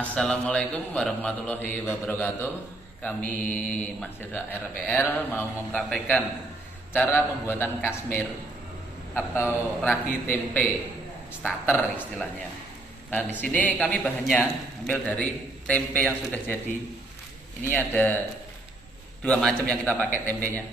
Assalamualaikum warahmatullahi wabarakatuh. Kami mahasiswa RPR mau mempraktekkan cara pembuatan kasmir atau ragi tempe starter istilahnya. Nah, di sini kami bahannya ambil dari tempe yang sudah jadi. Ini ada dua macam yang kita pakai tempenya.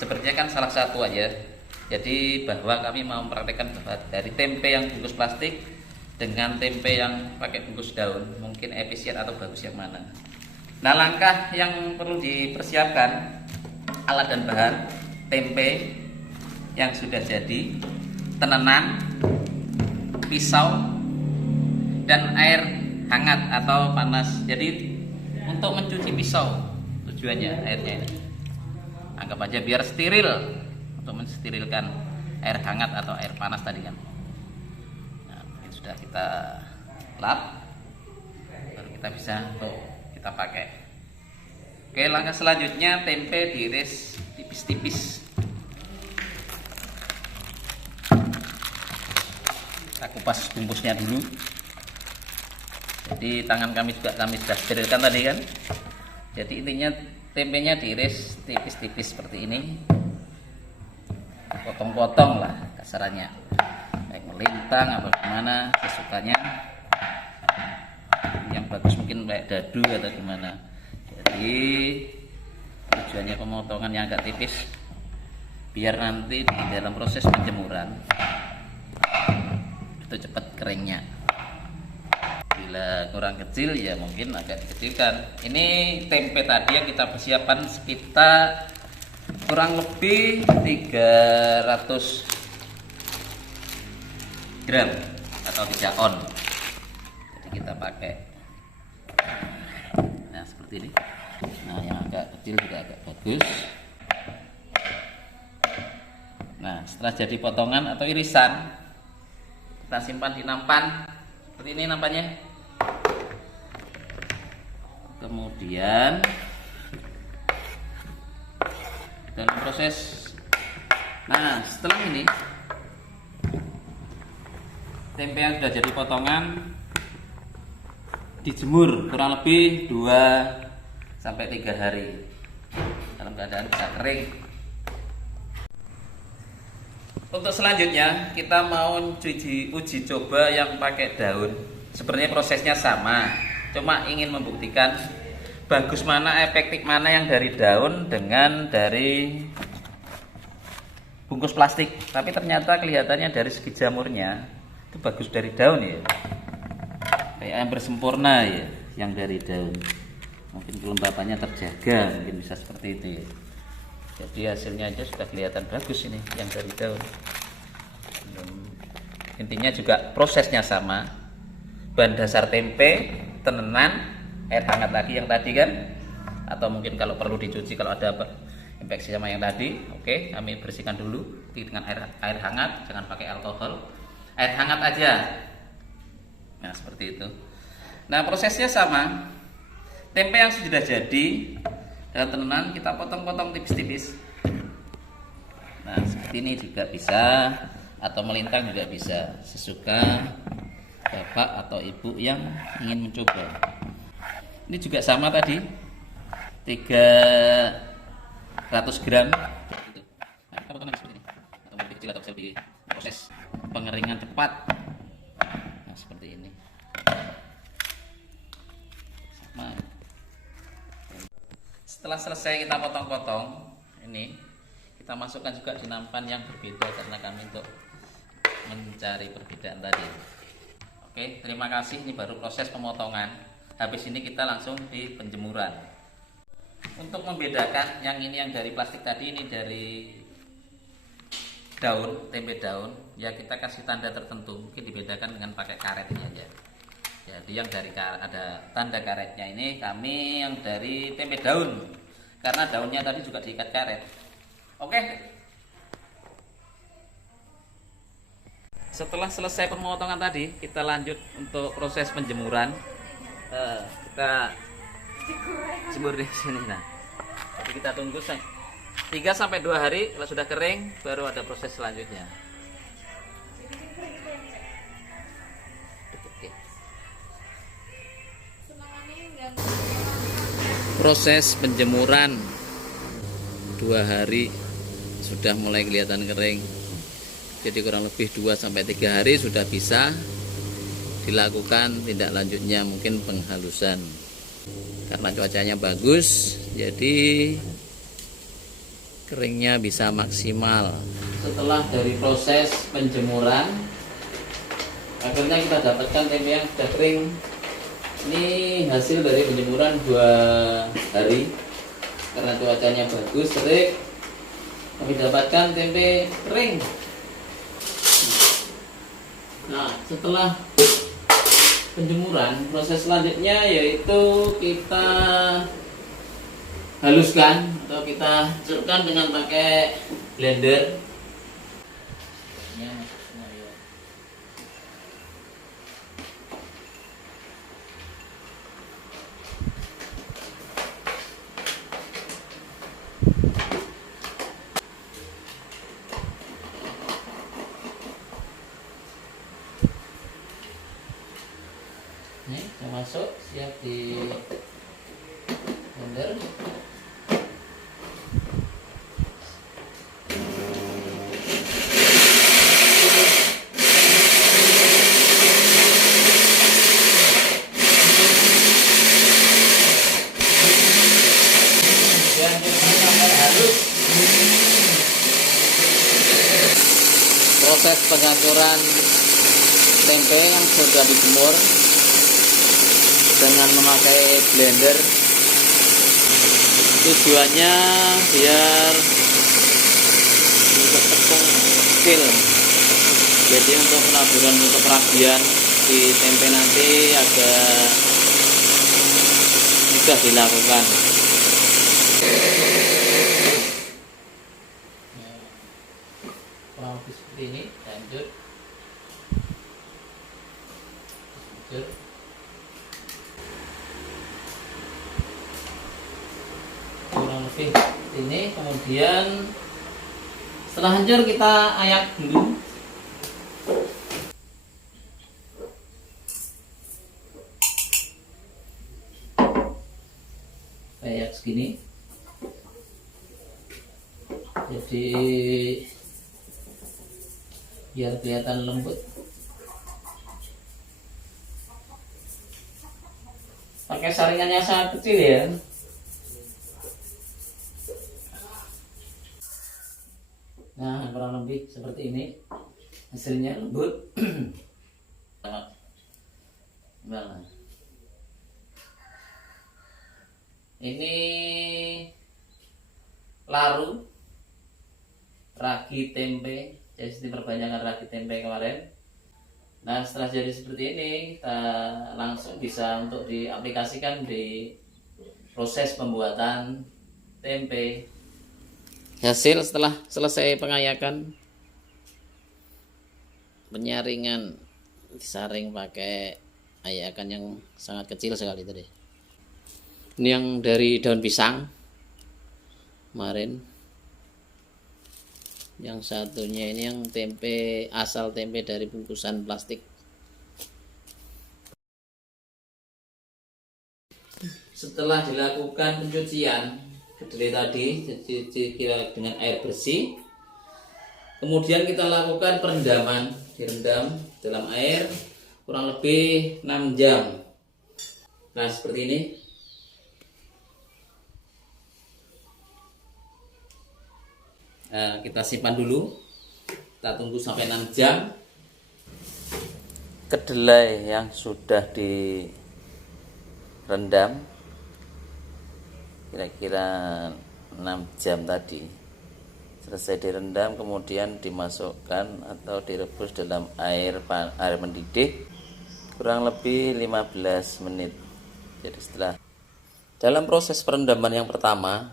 Sepertinya kan salah satu aja. Jadi bahwa kami mau mempraktekkan dari tempe yang bungkus plastik dengan tempe yang pakai bungkus daun, mungkin efisien atau bagus yang mana. Nah, langkah yang perlu dipersiapkan, alat dan bahan: tempe yang sudah jadi, tenenan, pisau, dan air hangat atau panas. Jadi untuk mencuci pisau tujuannya airnya ini, anggap aja biar steril, untuk mensterilkan air hangat atau air panas tadi kan. Sudah kita lap, baru kita bisa untuk kita pakai. Oke, langkah selanjutnya tempe diiris tipis-tipis. Kita kupas bungkusnya dulu. Jadi tangan kami sudah sterilkan tadi kan. Jadi intinya tempenya diiris tipis-tipis seperti ini, potong-potong lah kasarannya, melintang atau gimana sesukanya. Yang bagus mungkin kayak dadu atau gimana. Jadi tujuannya pemotongan yang agak tipis biar nanti di dalam proses penjemuran itu cepat keringnya. Bila kurang kecil ya mungkin agak dikecilkan. Ini tempe tadi yang kita persiapkan sekitar kurang lebih 300 gram atau 3 on. Jadi kita pakai nah seperti ini. Nah, yang agak kecil juga agak bagus. Nah, setelah jadi potongan atau irisan, kita simpan di nampan seperti ini nampannya. Kemudian dalam proses, nah setelah ini tempe yang sudah jadi potongan dijemur kurang lebih 2-3 hari dalam keadaan bisa kering. Untuk selanjutnya kita mau uji coba yang pakai daun. Sebenarnya prosesnya sama, cuma ingin membuktikan bagus mana, efektif mana yang dari daun dengan dari bungkus plastik. Tapi ternyata kelihatannya dari segi jamurnya itu bagus dari daun ya, kayak yang bersempurna ya yang dari daun. Mungkin kelembapannya terjaga, mungkin bisa seperti itu ya. Jadi hasilnya aja sudah kelihatan bagus ini yang dari daun. Intinya juga prosesnya sama, bahan dasar tempe, tenenan, air hangat lagi yang tadi kan, atau mungkin kalau perlu dicuci kalau ada infeksi sama yang tadi. Oke, kami bersihkan dulu dengan air hangat, jangan pakai alkohol, air hangat aja. Nah seperti itu. Nah prosesnya sama, tempe yang sudah jadi dan tenenan kita potong-potong tipis-tipis. Nah seperti ini juga bisa, atau melintang juga bisa, sesuka bapak atau ibu yang ingin mencoba. Ini juga sama tadi 300 gram. Nah, kita potong seperti ini, atau lebih kecil atau bisa lebih proses pengeringan cepat. Nah seperti ini. Sama. Setelah selesai kita potong-potong, ini kita masukkan juga di nampan yang berbeda karena kami untuk mencari perbedaan tadi. Oke, terima kasih. Ini baru proses pemotongan. Habis ini kita langsung di penjemuran. Untuk membedakan yang ini yang dari plastik tadi, ini dari daun, tempe daun, ya kita kasih tanda tertentu. Mungkin dibedakan dengan pakai karetnya aja. Jadi yang dari ada tanda karetnya ini, kami yang dari tempe daun karena daunnya tadi juga diikat karet. Oke. Setelah selesai pemotongan tadi, kita lanjut untuk proses penjemuran. Kita jemur di sini. Nah, jadi kita tunggu 3-2 hari. Kalau sudah kering, baru ada proses selanjutnya. Oke. proses penjemuran 2 hari sudah mulai kelihatan kering. Jadi kurang lebih 2-3 hari sudah bisa dilakukan tindak lanjutnya, mungkin penghalusan. Karena cuacanya bagus, jadi keringnya bisa maksimal. Setelah dari proses penjemuran, akhirnya kita dapatkan tempe yang sudah kering. Ini hasil dari penjemuran 2 hari. Karena cuacanya bagus, terik, kami dapatkan tempe kering. Nah, setelah penjemuran, proses selanjutnya yaitu kita haluskan atau kita hancurkan dengan pakai blender. Ini sudah masuk, siap di blender. Kemudian kita sampai halus. Proses penghancuran tempe yang sudah dijemur dengan memakai blender, tujuannya biar bisa tepung kecil. Jadi untuk pelaburan, untuk peragian di tempe nanti agak mudah dilakukan. Kurang lebih seperti ini. Lanjut. Kurang lebih ini. Kemudian setelah hancur kita ayak dulu. Ayak segini, jadi biar kelihatan lembut. Pakai saringan yang sangat kecil ya. Nah, kurang lebih seperti ini hasilnya, lembut. Nah, ini laru ragi tempe, jadi diperbanyakan ragi tempe kemarin. Nah, setelah jadi seperti ini, kita langsung bisa untuk diaplikasikan di proses pembuatan tempe. Hasil setelah selesai pengayakan, penyaringan, disaring pakai ayakan yang sangat kecil sekali tadi. Ini yang dari daun pisang kemarin. Yang satunya ini yang tempe, asal tempe dari bungkusan plastik. Setelah dilakukan pencucian kedelai tadi, kira dengan air bersih, kemudian kita lakukan perendaman, direndam dalam air kurang lebih 6 jam. Nah, seperti ini. Nah, kita simpan dulu, kita tunggu sampai 6 jam. Kedelai yang sudah direndam kira-kira 6 jam tadi selesai direndam, kemudian dimasukkan atau direbus dalam air mendidih kurang lebih 15 menit. Jadi setelah dalam proses perendaman yang pertama,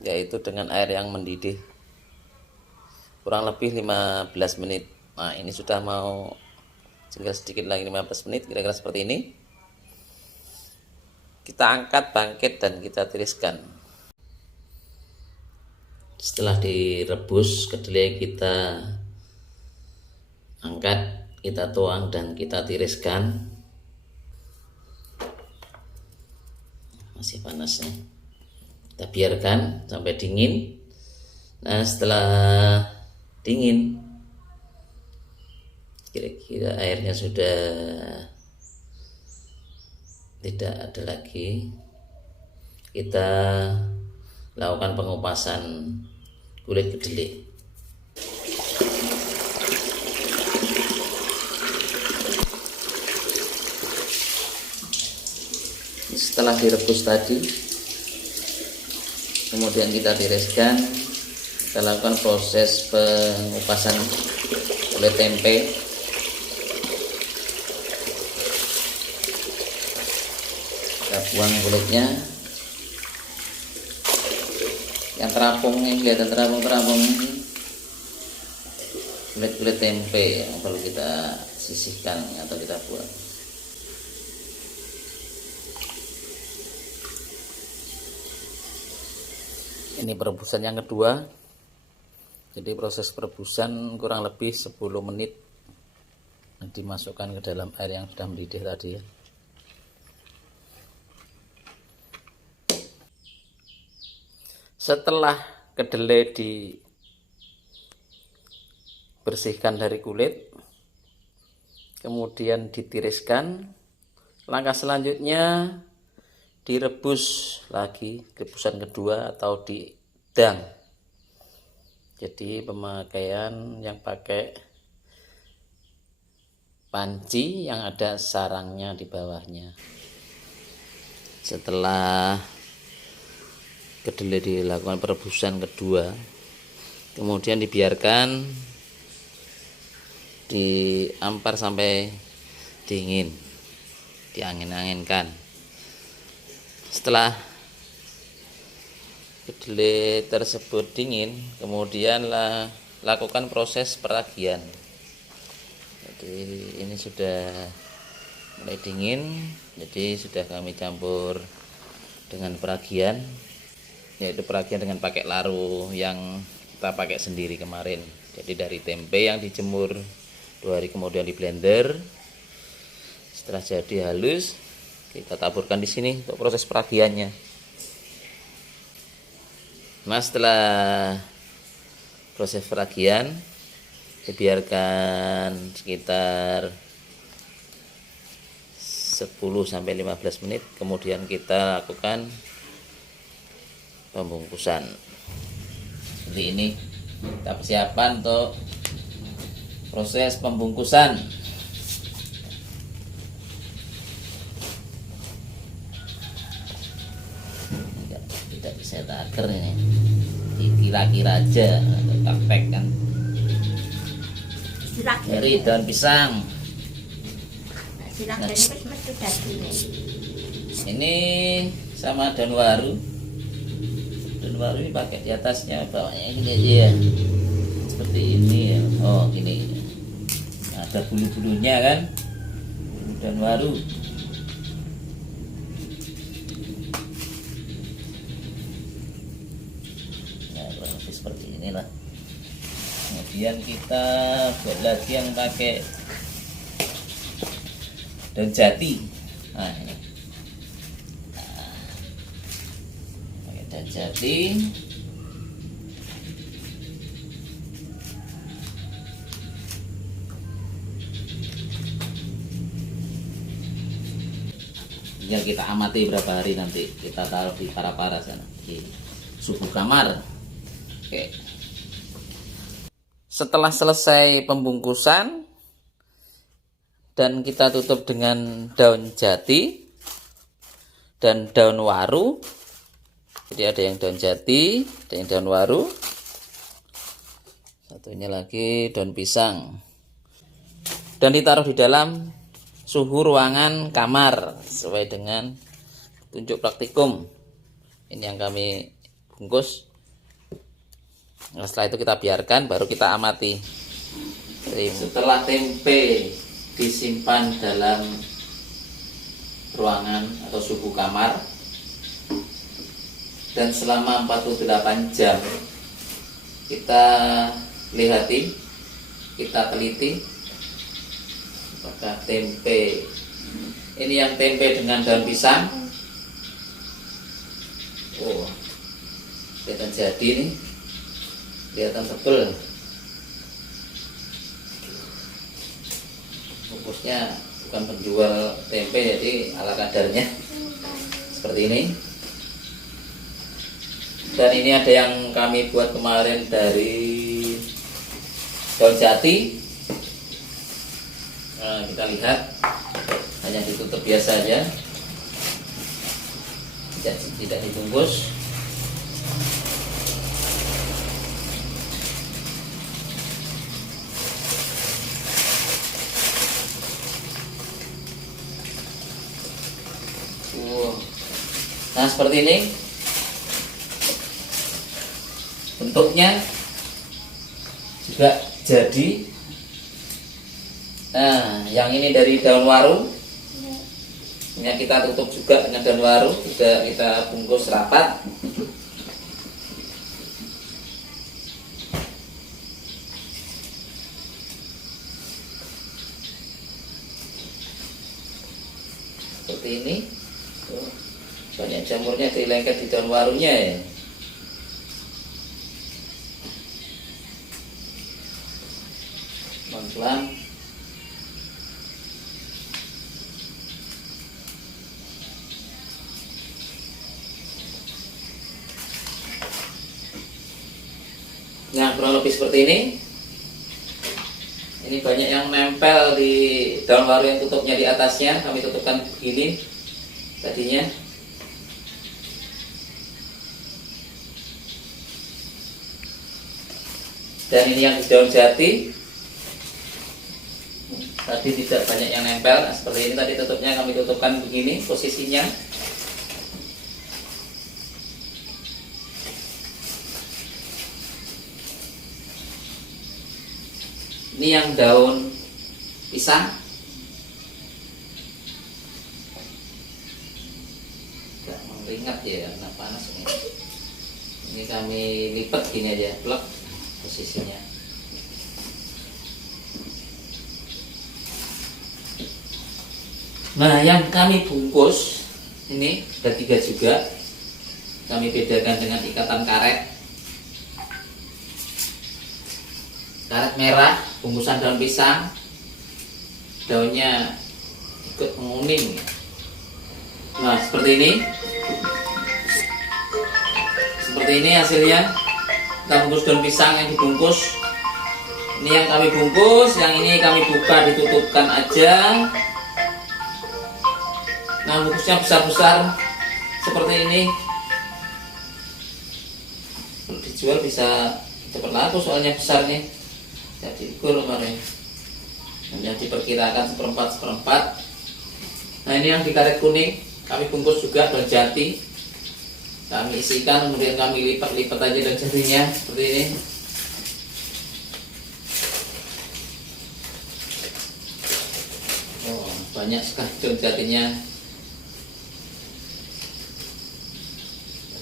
yaitu dengan air yang mendidih kurang lebih 15 menit. Nah, ini sudah mau tinggal sedikit lagi 15 menit, kira-kira seperti ini. Kita angkat bangkit dan kita tiriskan. Setelah direbus, kedelai kita angkat, kita tuang dan kita tiriskan. masih panas nih. Kita biarkan sampai dingin. Nah, setelah dingin, kira-kira airnya sudah tidak ada lagi, kita lakukan pengupasan kulit kedelai. Setelah direbus tadi, kemudian kita tiriskan, kita lakukan proses pengupasan kulit tempe. Kita buang kulitnya, yang terapung ini, kelihatan terapung ini kulit tempe yang perlu kita sisihkan atau kita buang. Ini perebusan yang kedua. Jadi proses perebusan kurang lebih 10 menit, dimasukkan ke dalam air yang sudah mendidih tadi ya. Setelah kedelai dibersihkan dari kulit, kemudian ditiriskan, langkah selanjutnya direbus lagi, rebusan kedua atau didang. Jadi pemakaian yang pakai panci yang ada sarangnya di bawahnya. Setelah kedelai dilakukan perebusan kedua, kemudian dibiarkan diampar sampai dingin, diangin-anginkan. Setelah kedelai tersebut dingin, kemudian lakukan proses peragian. Jadi ini sudah mulai dingin, jadi sudah kami campur dengan peragian, yaitu peragian dengan pakai laru yang kita pakai sendiri kemarin. Jadi dari tempe yang dijemur 2 hari kemudian di blender, setelah jadi halus kita taburkan di sini untuk proses peragiannya. Nah, setelah proses peragian dibiarkan sekitar 10-15 menit, kemudian kita lakukan pembungkusan. Seperti ini kita persiapan untuk proses pembungkusan. Tidak bisa taker ini, dikira-kira aja, praktek kan. Dari daun pisang. Ini sama daun waru. Daun waru ini pakai di atasnya, bawahnya ini aja ya. Seperti ini ya. Oh, gini. Ada bulu-bulunya kan. Daun waru. Nah, kurang lebih seperti inilah. Kemudian kita buat lagi yang pakai daun jati. Nah, ini. Pakai daun jati. Tinggal kita amati berapa hari nanti kita taruh di para-para sana di suhu kamar. Oke. Setelah selesai pembungkusan dan kita tutup dengan daun jati dan daun waru. Jadi ada yang daun jati, ada yang daun waru. Satunya lagi daun pisang. Dan ditaruh di dalam suhu ruangan kamar sesuai dengan petunjuk praktikum. Ini yang kami bungkus. Nah, setelah itu kita biarkan, baru kita amati. Setelah tempe disimpan dalam ruangan atau suhu kamar dan selama 48 jam, kita lihati, kita teliti apakah tempe ini yang tempe dengan daun pisang kelihatan jadi nih, kelihatan tebel. Bungkusnya bukan penjual tempe, jadi ala kadarnya seperti ini. Dan ini ada yang kami buat kemarin dari daun jati. Nah, kita lihat hanya ditutup biasa aja, tidak dibungkus. Nah, seperti ini bentuknya juga jadi. Nah, yang ini dari daun waru, ini kita tutup juga dengan daun waru, juga kita bungkus rapat. Seperti ini. Banyak jamurnya dilengket di daun warunya ya. Pelan-pelan. Nah, kurang lebih seperti ini. Ini banyak yang nempel di daun waru yang tutupnya di atasnya. Kami tutupkan begini tadinya. Dan ini yang di daun jati, tadi tidak banyak yang nempel. Nah, seperti ini tadi tutupnya kami tutupkan begini posisinya. Ini yang daun pisang. Tidak mengeringat ya karena panas ini. Ini kami lipat gini aja, plek posisinya. Nah, yang kami bungkus ini ada 3 juga. Kami bedakan dengan ikatan karet. Karet merah, bungkusan daun pisang, daunnya ikut menguning. Nah, seperti ini. Seperti ini hasilnya. Kita bungkus daun pisang yang dibungkus. Ini yang kami bungkus, yang ini kami buka, ditutupkan aja. Nah, bungkusnya besar-besar seperti ini. Dijual bisa cepat laku soalnya besar nih. Jadi ukur kemarin. Hanya diperkirakan seperempat. Nah, ini yang di karet kuning, kami bungkus juga daun jati. Kami isikan, kemudian kami lipat-lipat aja daun jatinya seperti ini. Oh, banyak sekali daun jatinya.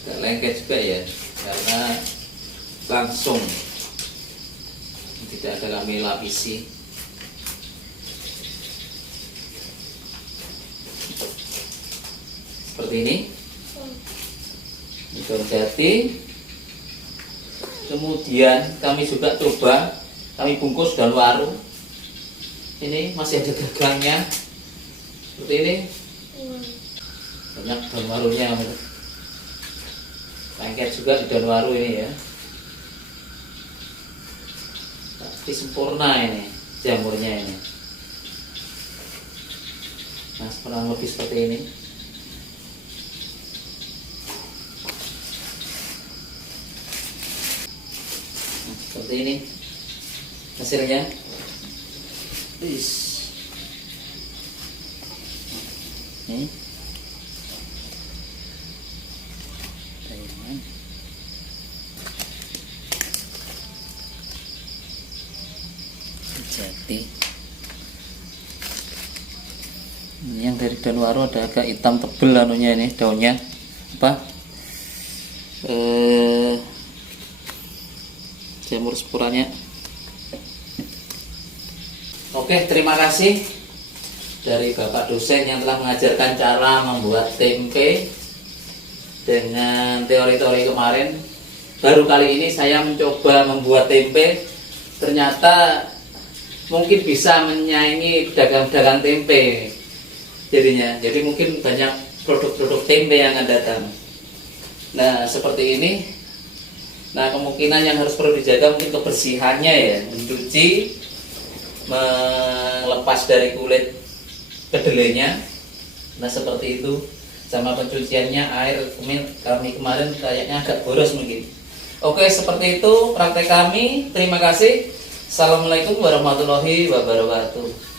Agak lengket juga ya, karena langsung tidak ada kami lapisi. Seperti ini. Daun jati. Kemudian kami juga coba, kami bungkus daun waru. Ini masih ada gagangnya seperti ini. Banyak daun warunya, lengket juga di daun waru ini ya. Tapi sempurna ini jamurnya ini. Nah, kurang lebih seperti ini. Seperti ini hasilnya. Nih. Jati. Ini yang dari daun waru ada agak hitam tebel anunya ini daunnya. Apa? Jamur sepuranya. Oke, terima kasih dari Bapak dosen yang telah mengajarkan cara membuat tempe dengan teori-teori kemarin. baru kali ini saya mencoba membuat tempe, ternyata mungkin bisa menyaingi pedagang-pedagang tempe jadinya. Jadi mungkin banyak produk-produk tempe yang akan datang. Nah seperti ini. Nah kemungkinan yang harus perlu dijaga mungkin kebersihannya ya, mencuci, melepas dari kulit kedelainya. Nah seperti itu. Sama pencuciannya, air kami kemarin kayaknya agak boros mungkin. Oke, seperti itu praktek kami. Terima kasih. Assalamualaikum warahmatullahi wabarakatuh.